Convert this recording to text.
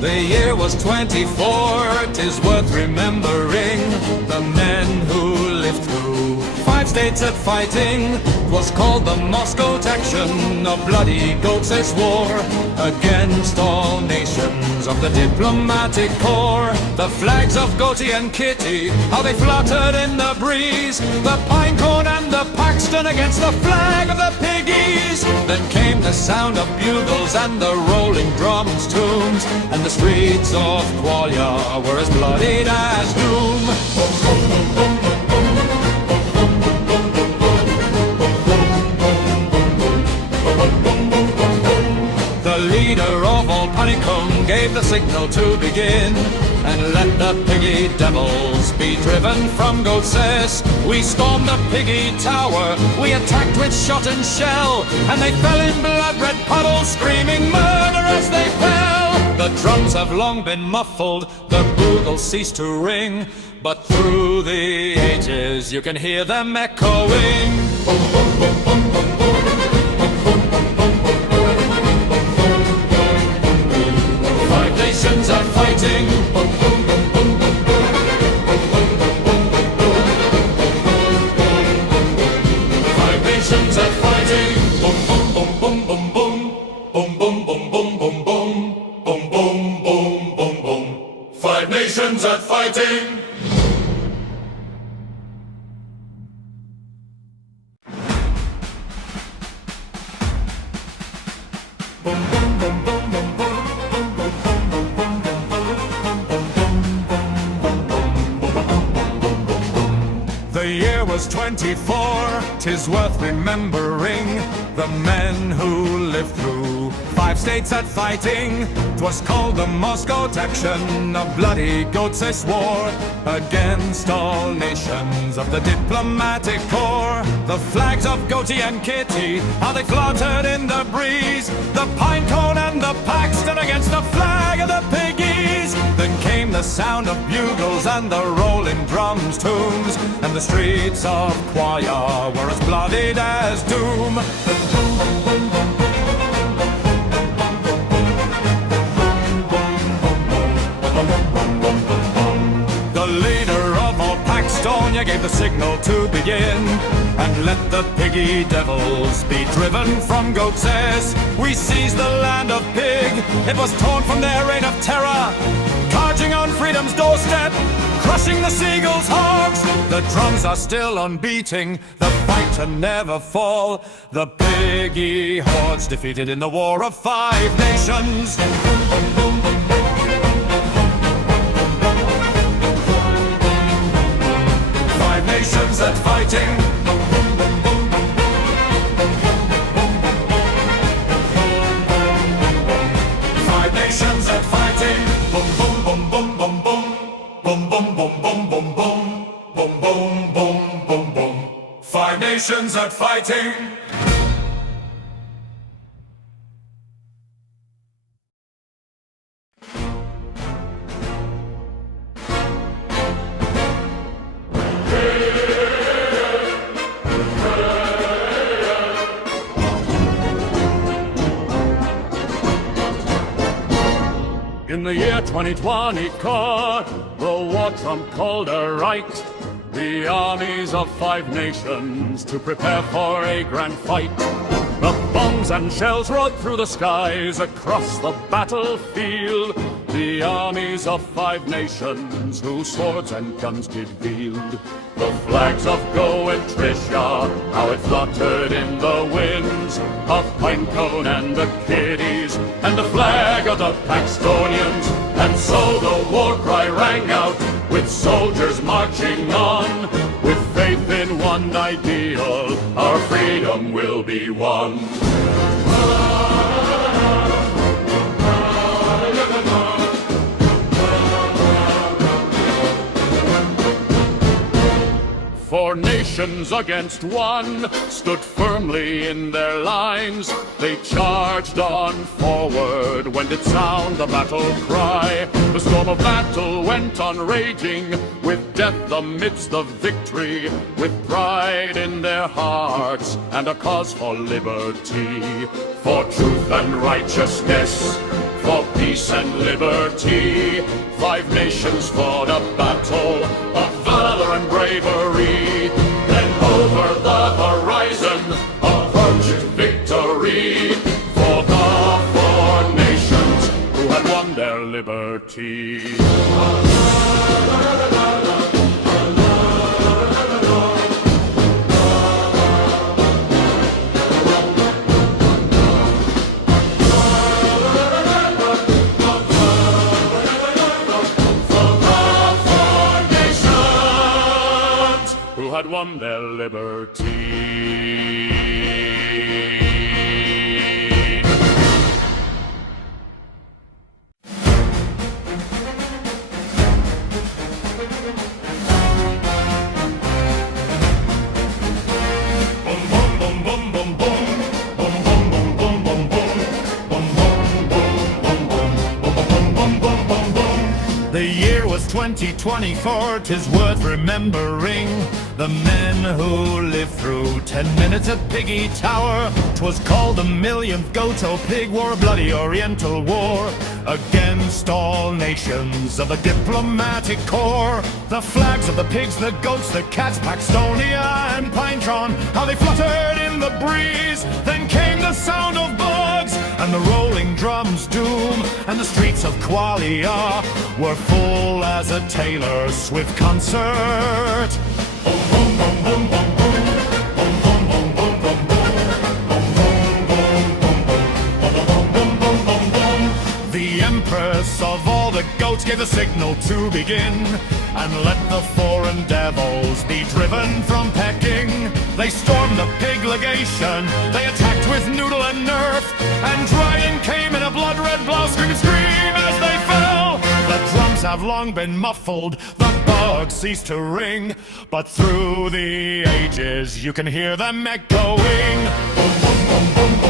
The year was 24, 'tis worth remembering the men who lived through 5 states at fighting. 'Twas called the Moscow Action, a bloody goat's war against all nations of the diplomatic corps. The flags of Goatee and Kitty, how they fluttered in the breeze, the pine cone and the Paxton against the flag of the piggies. Then came the sound of bugles and the rolling drums' tunes, and the streets of Qualia were as bloodied as doom. The leader of all Panicum gave the signal to begin, and let the piggy devils be driven from Goatses. We stormed the piggy tower, we attacked with shot and shell, and they fell in blood-red puddles, screaming murder as they fell. The drums have long been muffled, the bugles ceased to ring, but through the ages you can hear them echoing. 5 nations are fighting. 5 nations are fighting. Boom, boom, boom, boom, boom, boom. Boom, boom, boom, boom, boom, boom. Boom, boom, boom, boom, boom. 5 nations are fighting. Boom, boom, boom, boom, boom, boom. The year was 24, 'tis worth remembering the men who lived through 5 states at fighting. 'Twas called the Moscow Action, a bloody goat's war against all nations of the diplomatic corps. The flags of Goatee and Kitty, how they fluttered in the breeze, the pine cone and the Paxton against the flag of the piggies. Then came the sound of bugles and the rolling drums' tunes, and the streets of Qualia were as bloodied as doom. The leader of all Paxtonia gave the signal to begin, and let the piggy devils be driven from Goatses. We seized the land of Pig, it was torn from their reign of terror, charging on freedom's doorstep, crushing the seagulls' hogs. The drums are still unbeating, the fight to never fall. The piggy hordes defeated in the war of 5 nations. 5 nations at fighting. 5 nations at fighting. Boom, boom, boom, boom, boom, boom. Boom, boom, boom, boom, boom, boom. Boom, boom, boom, boom, boom. 5 nations at fighting. In the year 2020 caught the war Trump called a right, the armies of 5 nations to prepare for a grand fight. The bombs and shells roared through the skies across the battlefield, the armies of 5 nations whose swords and guns did wield. The flags of Go and Tricia, how it fluttered in the winds, of Pinecone and the Kiddies, and the flag of the Paxtonians. And so the war cry rang out, with soldiers marching on, with faith in one ideal, our freedom will be won. For nations against one stood firmly in their lines. They charged on forward when did sound the battle cry. The storm of battle went on raging, with death amidst the victory, with pride in their hearts and a cause for liberty, for truth and righteousness, for peace and liberty. 5 nations fought a battle of valor and bravery. Then over the horizon approached victory for the 4 nations who had won their liberty. Who had won their liberty. The year was 2024, 'tis worth remembering the men who lived through 10 minutes at Piggy Tower. 'Twas called the millionth Goto Pig War, a bloody Oriental war against all nations of the diplomatic corps. The flags of the pigs, the goats, the cats, Paxtonia and Pinetron, how they fluttered in the breeze. Then came the sound of bugs and the rolling drums' doom, and the streets of Qualia were full as a Taylor Swift concert. Boom, boom, boom, boom, boom, boom. Boom, boom, boom, boom, boom, boom. Boom, boom, boom, boom, boom. Boom, boom, boom, boom, boom. The Empress of all the goats gave the signal to begin, and let the foreign devils be driven from Peking. They stormed the pig legation, they attacked with noodle and nerf, and Dragon came in a blood-red blouse, scream and scream as they fell. The drums have long been muffled, the bugs ceased to ring, but through the ages you can hear them echoing. Boom, boom, boom, boom, boom.